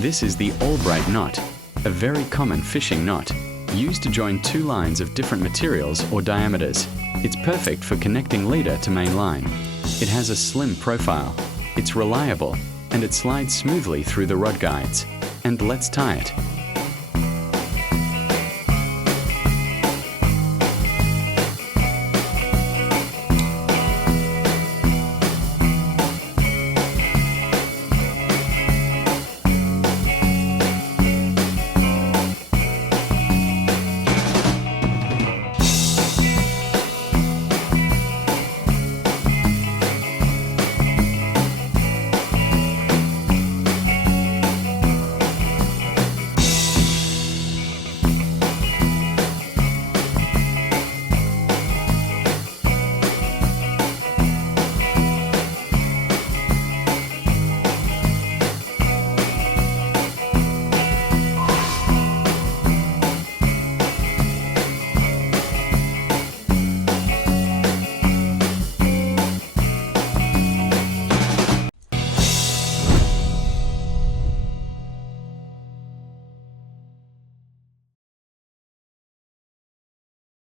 This is the Albright knot, a very common fishing knot, used to join two lines of different materials or diameters. It's perfect for connecting leader to main line. It has a slim profile, it's reliable, and it slides smoothly through the rod guides. And let's tie it.